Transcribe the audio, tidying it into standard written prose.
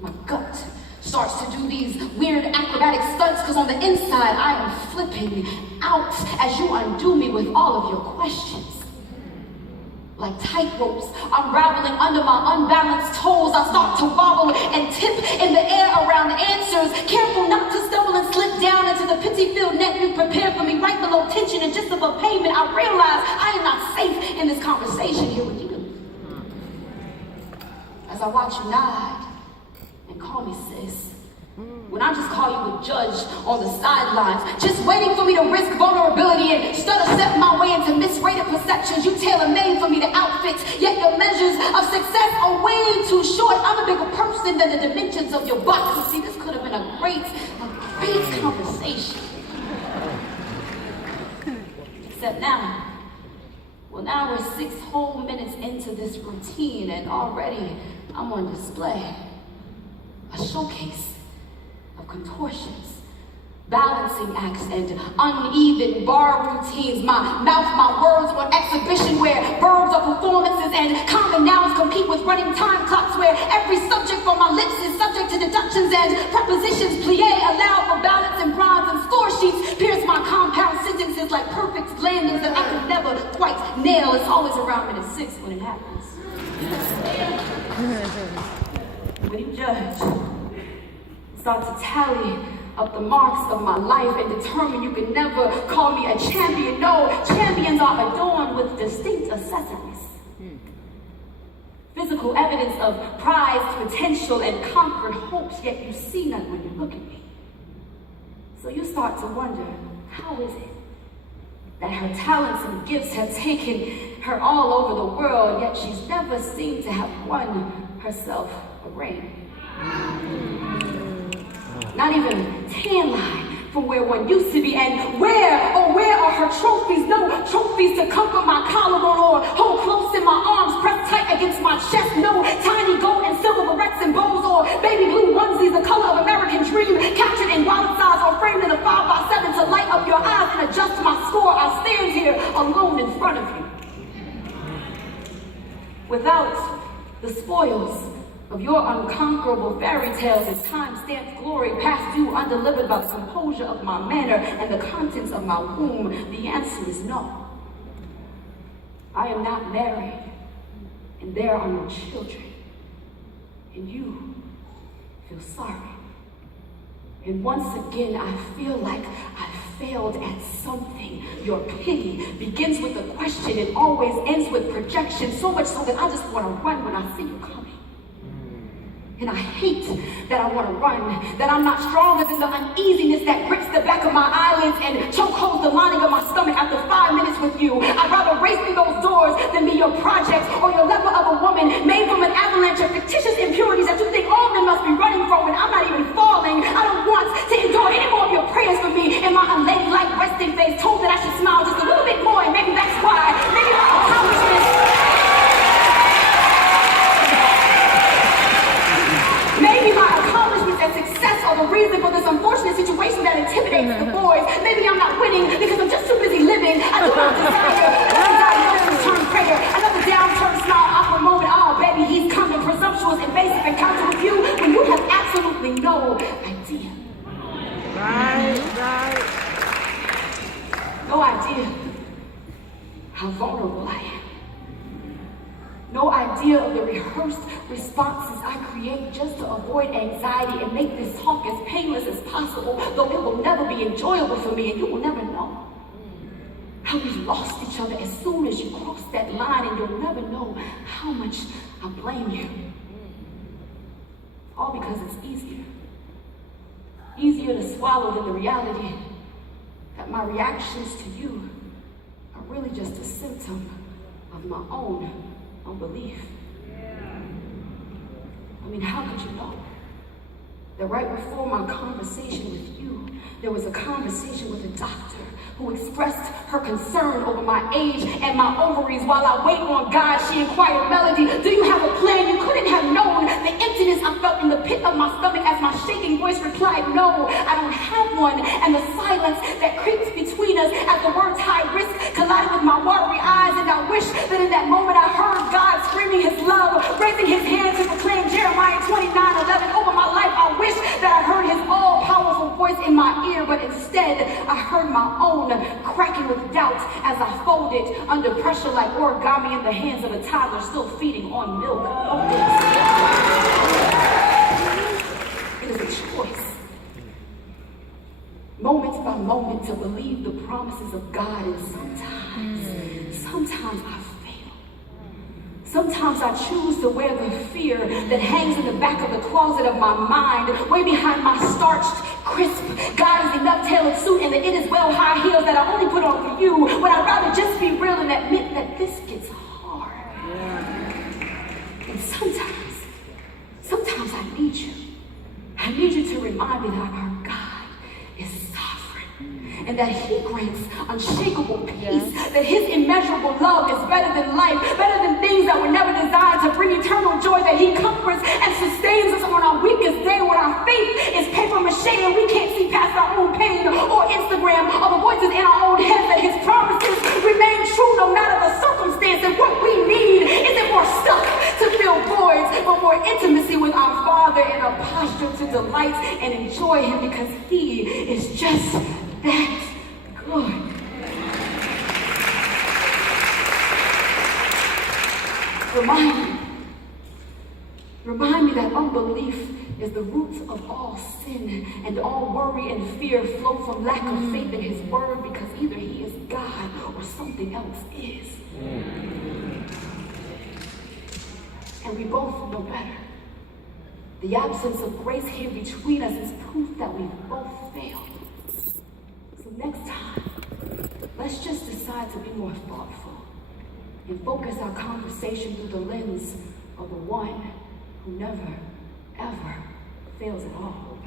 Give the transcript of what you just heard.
My gut starts to do these weird acrobatic stunts because on the inside I am flipping out as you undo me with all of your questions. Like tight ropes, unraveling under my unbalanced toes, I start to wobble and tip in the air around answers, careful not to stumble and slip down into the pity-filled net you prepared for me right below tension and just above pavement. I realize I am not safe in this conversation here with you. As I watch you nod and call me sis, when I just call you a judge on the sidelines, just waiting for me to risk vulnerability and stutter step my way into misrated perceptions. You tailor-made for me the outfits, yet your measures of success are way too short. I'm a bigger person than the dimensions of your box. You see, this could have been a great conversation. Except now, now we're 6 whole minutes into this routine and already I'm on display. A showcase of contortions, balancing acts, and uneven bar routines. My mouth, my words on exhibition where verbs are performances and common nouns compete with running time clocks where every subject from my lips is subject to deductions and prepositions plie, allow for balance and bronze and score sheets pierce my compound sentences like perfect landings that I could never quite nail. It's always around minute 6 when it happens. When you judge, start to tally up the marks of my life and determine you can never call me a champion. No, champions are adorned with distinct accessories. Physical evidence of prized potential and conquered hopes, yet you see none when you look at me. So you start to wonder, how is it that her talents and gifts have taken her all over the world, yet she's never seemed to have won herself a ring? Not even tan line from where one used to be. And where are her trophies? No trophies to comfort my collarbone or hold close in my arms, pressed tight against my chest. No tiny gold and silver barrettes and bows or baby blue onesies, the color of American dream, captured in wallet size or framed in a 5x7 to light up your eyes and adjust my score. I stand here alone in front of you, without the spoils of your unconquerable fairy tales and time-stamped glory, past due, undelivered by the composure of my manner and the contents of my womb. The answer is no. I am not married, and there are no children, and you feel sorry. And once again, I feel like I failed at something. Your pity begins with a question and always ends with projection, so much so that I just want to run when I see you coming. And I hate that I want to run, that I'm not stronger than the uneasiness that grips the back of my eyelids and chokeholds the lining of my stomach after 5 minutes with you. I'd rather race through those doors than be your project or your leper of a woman made from an avalanche of fictitious impurities that you think all men must be running from when I'm not even falling. I don't want to endure any more of your prayers for me in my unladylike resting face, told that I should smile just a little bit more, and maybe that's why. Maybe my accomplishments. Maybe my accomplishments and success are the reason for this unfortunate situation that intimidates the boys. Maybe I'm not winning because I'm just too busy living. I do not desire another diagnosis turn prayer, another downturned smile, awkward moment. Oh, baby, he's coming. Presumptuous, invasive encounter with you when you have absolutely no idea. Right. No idea how vulnerable I am. No idea of the rehearsed responses I create just to avoid anxiety and make this talk as painless as possible, though it will never be enjoyable for me and you will never know how we've lost each other as soon as you cross that line, and you'll never know how much I blame you. All because it's easier to swallow than the reality that my reactions to you are really just a symptom of my own unbelief. I mean, how could you know that right before my conversation with you, there was a conversation with a doctor who expressed her concern over my age and my ovaries? While I wait on God, she inquired, Melody, do you have a plan? You couldn't have known the emptiness I felt in the pit of my stomach as my shaking voice replied, no, I don't have one. And the silence that creeps between us as the words high risk collided with my watery eyes. And I wish that in that moment I heard God screaming his love, raising his hand to proclaim Jeremiah 29:11 over my cracking with doubt as I fold it under pressure like origami in the hands of a toddler still feeding on milk. It is a choice, moment by moment, to believe the promises of God, and sometimes I fail. Sometimes I choose to wear the fear that hangs in the back of the closet of my mind, way behind my starched, crisp, God is enough tailored suit and the it is well high heels that I only put on for you, when I'd rather just be real and admit that this gets hard. And sometimes I need you. I need you to remind me that our God is sovereign and that He grants unshakable peace, that His immeasurable love is better than life, better than things that were never designed, to bring eternal joy, that He comforts and sustains us on our weakest day when our faith is paper mache and we can't see past our own pain or Instagram or the voices in our own heads, that His promises remain true no matter the circumstance. And what we need isn't more stuff to fill voids, but more intimacy with our Father and a posture to delight and enjoy Him, because He is just that good. Remind me that unbelief is the root of all sin, and all worry and fear flow from lack of faith in His word, because either He is God or something else is. And we both know better. The absence of grace here between us is proof that we've both failed. So next time, let's just decide to be more thoughtful and focus our conversation through the lens of the one who never, ever fails at all.